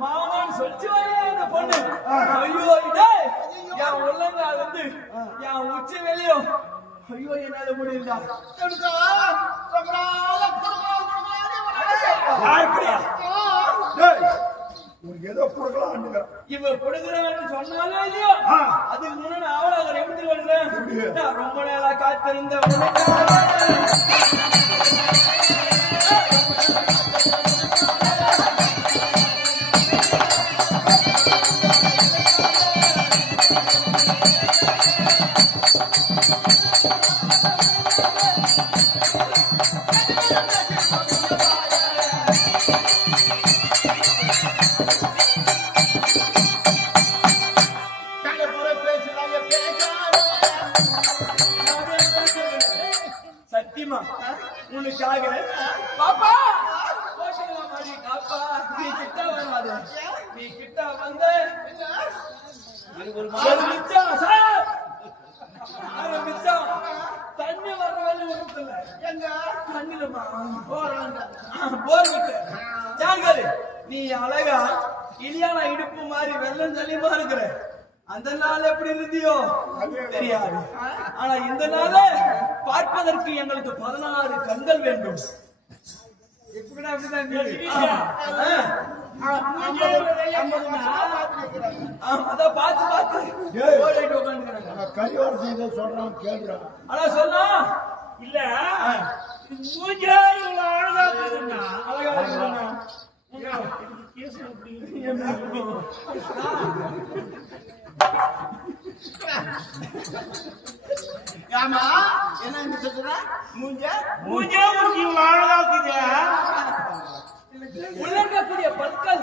மாமான்னு சொல்லி அந்த பொண்ணு ஐயோ என் உள்ளங்கால் வந்து என் உச்சி வெளியும் ஐயோ என்னால முடியுதா ஏதோ கொடுக்கலாம் இவ கொடுக்குறான்னு சொன்னாலும் இல்லையோ அதுக்கு முன்னாடி அவளை எப்படி வருகிறேன் ரொம்ப நேரா காத்திருந்த உனக்காக பாப்பா நீ கிட்ட வராத நீ கிட்ட வந்து மிச்சம் தண்ணி வர வேலை ஒன்றும் எங்க தண்ணில போர் விட்டு ஜாங்கரு நீ அழகா இலியான இடுப்பு மாதிரி வெள்ளம் தள்ளிமா இருக்கிற அந்த நாள் எப்படி இருந்தியோ தெரியாது ஆனா இந்த நாள பார்ப்பதற்கு எங்களுக்கு 16 கண்கள் வேண்டும் அதான் பார்த்து பார்த்து சொல்றான் கேள்றா ஆனா சொன்னா இல்ல பூஜா இவ்வளவு அழகா இருக்குதுன்னா அழகா இருக்குதுன்னா ஆமா என்ன சொல்ற மூஞ்ச இவ்வளவு அழகா இருக்குது உலகக்கூடிய பற்கள்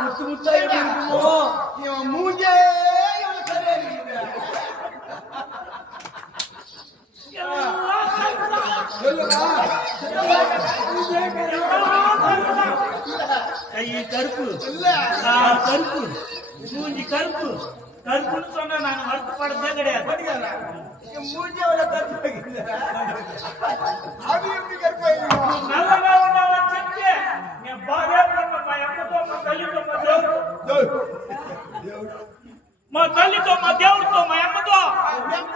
முத்து முத்தா எப்படி இருக்குமோ இவன் மூஞ்சே இவன் சரியா இருக்குது. சொல்லுடா. கை கருப்பு இல்ல கால் கருப்பு மூஞ்சி கருப்பு கருப்புன்னு சொன்னா நாங்க வருத்தப்படதே கிடையாது. இவன் மூஞ்சே அவ்வளவு கருப்பு வைக்கல. அது எப்படி கருப்பு வைக்கணும்? நல்லதா உண்டா வச்சுட்டு என் பாதே பண்ண எப்போ తల్లితో మా తల్లితో మా దేవుడితో మా అమ్మతో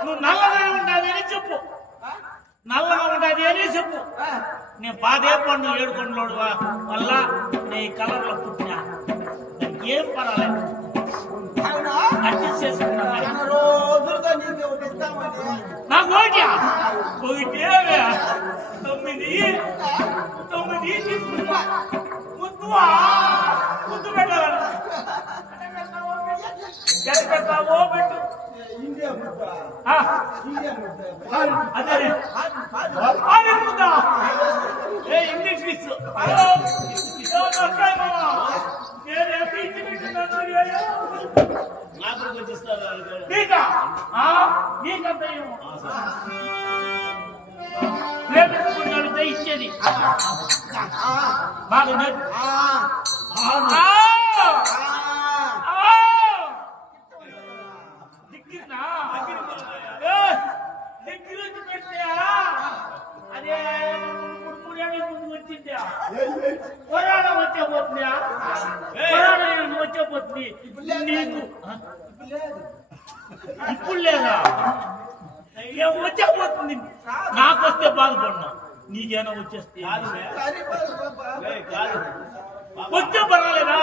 నువ్వు నల్లగా ఉండాలి అని చెప్పు. నల్లగా ఉండాలి అని చెప్పు. నేను బాధే పండు ఏడుకొండలోడు వల్ల నీ కలర్ లో పుట్టినా ఏం పర్వాలేదు అవునా? అడ్జస్ట్ చేసుకున్నా. మన రోజులుగా నీకు ఒకటి ఇస్తామని. నాకు ఒకటా ఒకటే 9 తీసుకుంటా. ముద్దు పెట్టాలని పెట్టావో పెట్టు. ఇండియా ముద్ద. ఇండియా ముద్ద. అదే ముద్ద ఇంగ్లీష్ మిక్స్. నీకంత ప్రేమించుకున్నాడు ఇచ్చేది బాగా దిక్కినా దగ్గర పెడితే అదే 3 ఏళ్ళ ముందు వచ్చిందా పోరాటం వచ్చేపోతుందా పోరాటం వచ్చేపోతుంది నీకు ఇప్పుడు లేదా ఏం వచ్చేపోతుంది. నాకు వస్తే బాధపడినా నీకేనా వచ్చేస్తే వచ్చే పర్వాలేదా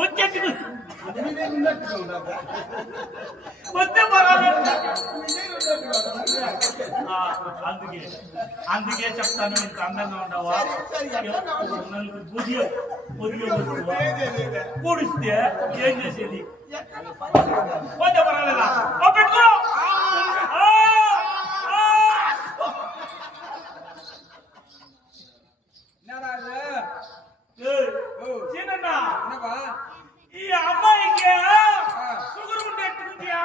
వచ్చేసి వచ్చే పర్వాలేదు. అందుకే చెప్తాను ఇంత అందంగా ఉండవా పూడిస్తే ఏం చేసేది వచ్చే పర్వాలేదా పెట్టుకో. ఈ అమ్మాయికి షుగర్ ఉండేట్టుందియా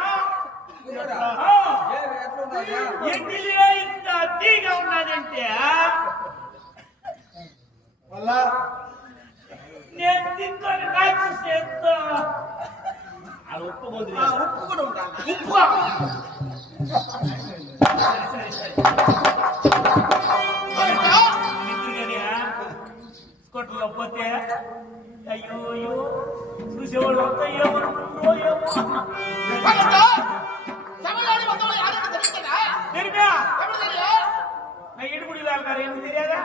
ఎండిలే ఇంత తీగా ఉన్నదంటే నేను తింటాను నాకు చేస్తా. ఉప్పు కూడా ఉంటాను. ఉప్పు కొట్టలో పోతే అయ్యో అయ్యో చూసేవాళ్ళు అంతా ఏమనుకుంటో ఏమో. இடுபடி வேலைக்காரர் எனக்கு தெரியாதா?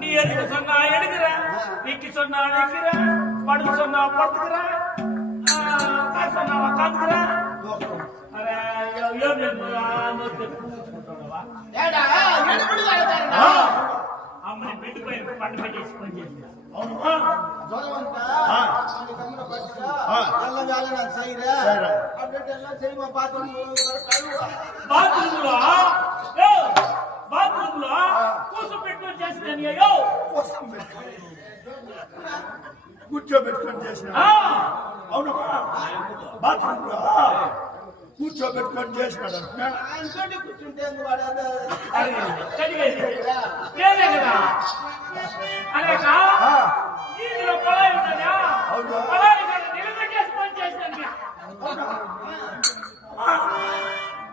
நீ எதுக்கு சொன்னா எடுக்கிறேன், நீக்கு சொன்னா நிக்கிறேன், படுக்க சொன்னா படுத்துக்கிறேன், காசு சொன்னா உக்காந்துக்கிறேன். అమ్మని పెట్టిపోయి పండు పెట్టేసి పని చేసిన బాత్రూమ్ లో కూసు పెట్టుకొని చేసిన కూర్చోబెట్టుకొని చేసిన అవునమ్మా బాత్రూమ్ లో కూర్చోబెట్టుకొని చేసినాడు కూర్చుంటే అనేక ఇందులో పొలాయి ఉంటుందా పొలాయి నిలబెట్టేసి పని చేసినాను.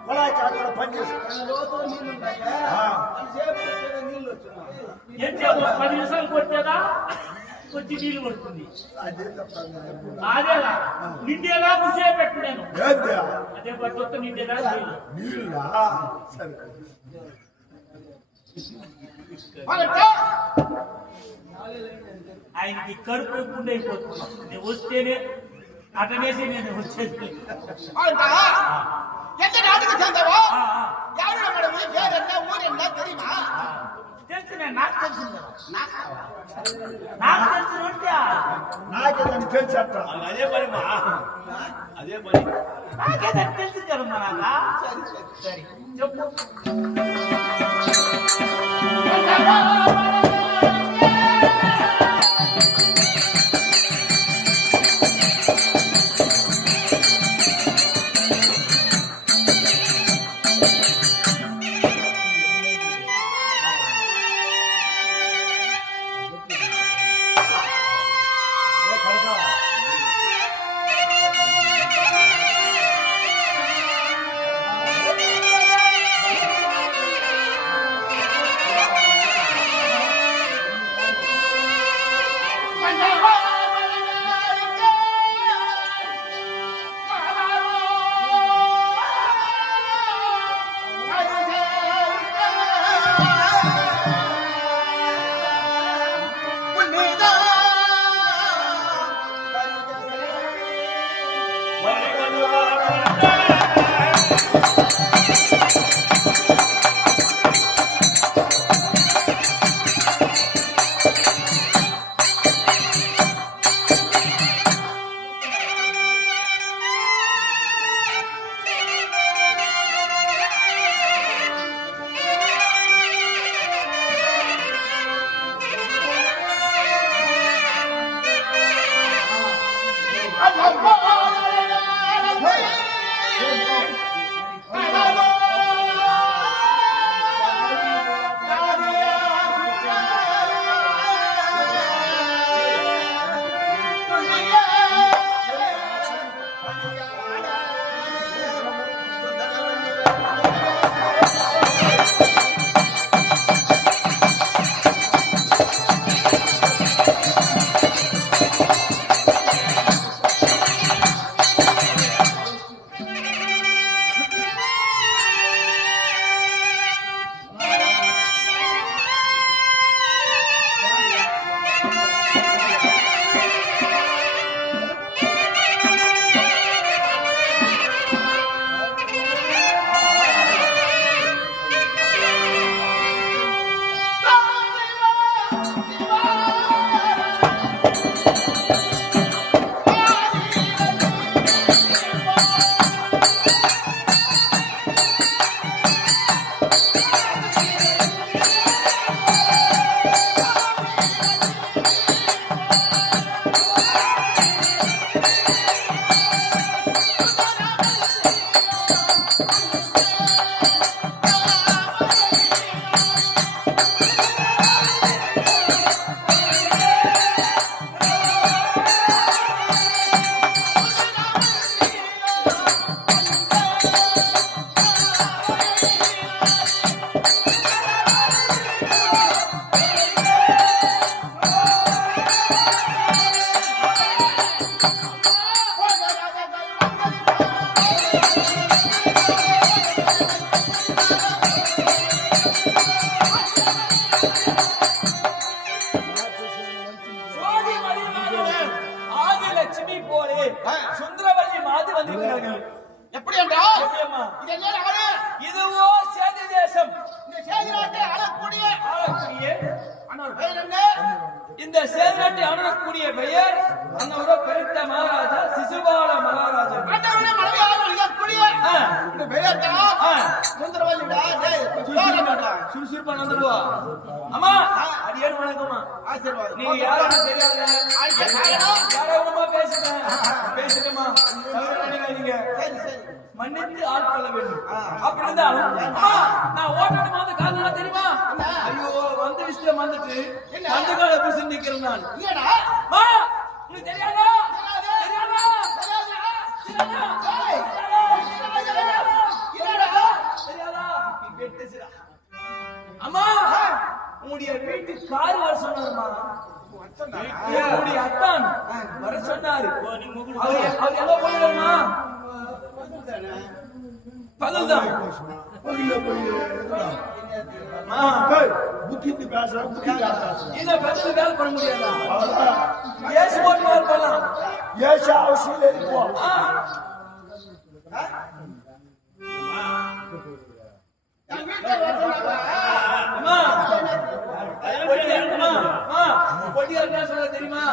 పొలాయి కాకుండా పని చేసి ఎంతసేపు 10 నిమిషాలు కొట్టేదా వచ్చి నీళ్ళు కొడుతుంది. అదేలా నిండేలా కుసే పెట్టు నేను అదే పట్టు నిండేదా నీళ్ళ సరే ఆయనకి కడుపు గుండె అయిపోతుంది. నేను వస్తేనే అటనేసి నేను వచ్చేసి తెలిసిన నాకు తెలిసింది నాకు తెలిసిన నాకేదని తెలిసి అట్ట అదే పని మా అదే పని నాకేదని తెలిసింది కదమ్మా. నాక సరే చెప్పు. லட்சுமி போலே சுந்தரவல்லி மாது வந்திருக்கிறார்கள். எப்படி என்றால் ஓகேம்மா. இது என்ன நாடு? இதுவோ சேதி தேசம். இந்த சேதி நாட்டை ஆளக்கூடிய அண்ணவர் பெயர் என்ன? இந்த சேதி நாட்டை ஆளக்கூடிய பெயர் அன்னவரோ பெருத்த மகாராஜா சிசுபால மகாராஜா. அண்ணவரே மலையாள இருக்கக்கூடிய இந்த பெயர் தான் சுந்தரவல்லிடா. சுறுசுறுப்பா நடந்துடுவா. அம்மா அடியேன் வணக்கம்மா. ஆசீர்வாதம். நீங்க யாரும் தெரியாது. யாரோ பேசுங்கம்மா. நீங்க சரி சரி மன்னித்து ஆட்கொள்ள வேண்டும். அப்படி இருந்தாலும் நான் ஓட்டோட மாத காரணம் தெரியுமா? ஐயோ வந்த விஷயம் வந்துட்டு அந்த கால புரிசு நிக்கிறேன் நான். இல்லடா உனக்கு தெரியாதா? அம்மா உங்களுடைய வீட்டு கார் வர சொன்னாருமா. உங்களுடைய அத்தான் வர சொன்னாரு. அவர் எங்க போயிடுமா? பகல்தான். புத்தி பேசுறேன் இதை பெற்று வேலை பண்ண முடியாதா? ஏசு போட்டு வேலை பண்ணலாம். ஏசு அவசியம் இருக்கும். தெரியுமா?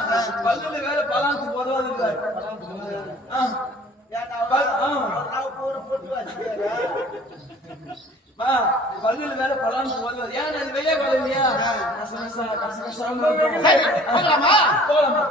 பல்லுல வேலை பலாந்து போடுவாது. பல்லுல வேலை பலாந்து போடுவாது. ஏன் அது வெளியே போகலையா? போகலாமா? போகலாமா?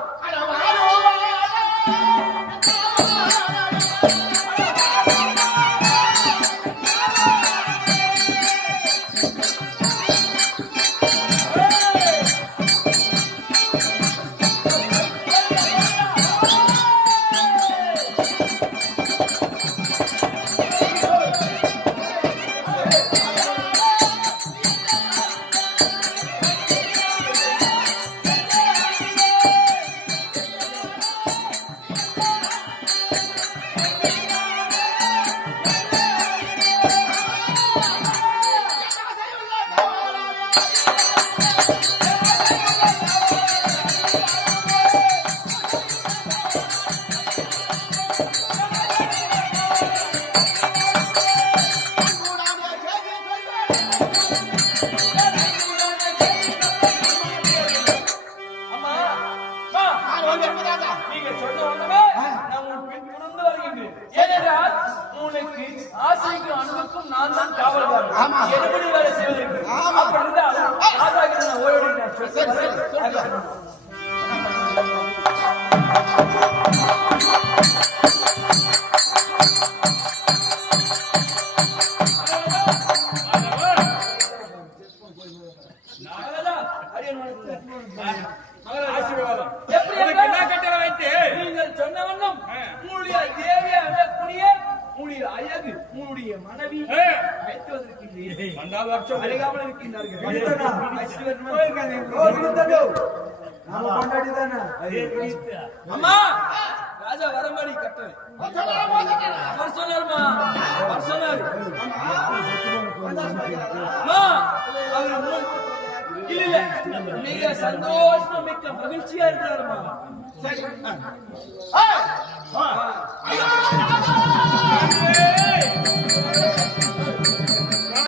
இன்னும் நான் தான் காவல்காரன். ஆமா. எடுபடி வேலை செய்வதற்கு. ஆமா. அப்படி இருந்தால் ராஜா கிட்ட நான் ஓடிட்டேன். சரி, சரி. ராஜா, அடியேன் வணக்கம். ஆசீர்வாதம். எப்படி உனக்கு என்ன என்றால், கட்டளை வைத்து நீங்கள் சொன்ன வண்ணம் உங்களுடைய தேவியை அடையக்கூடிய உங்களுடைய அழகு, உங்களுடைய மனைவி அழைத்து வந்திருக்கின்றீர்கள். அருகாமல் இருக்கின்றார்கள். அம்மா, ராஜா வரம்படி கட்டளை. அவர் சொன்னாருமா, அவர் சொன்னாரு. அம்மா, அவர் இல்ல மிக சந்தோஷமா மிக்க மகிழ்ச்சியா இருக்கிறாருமா. சரி. ஏய்,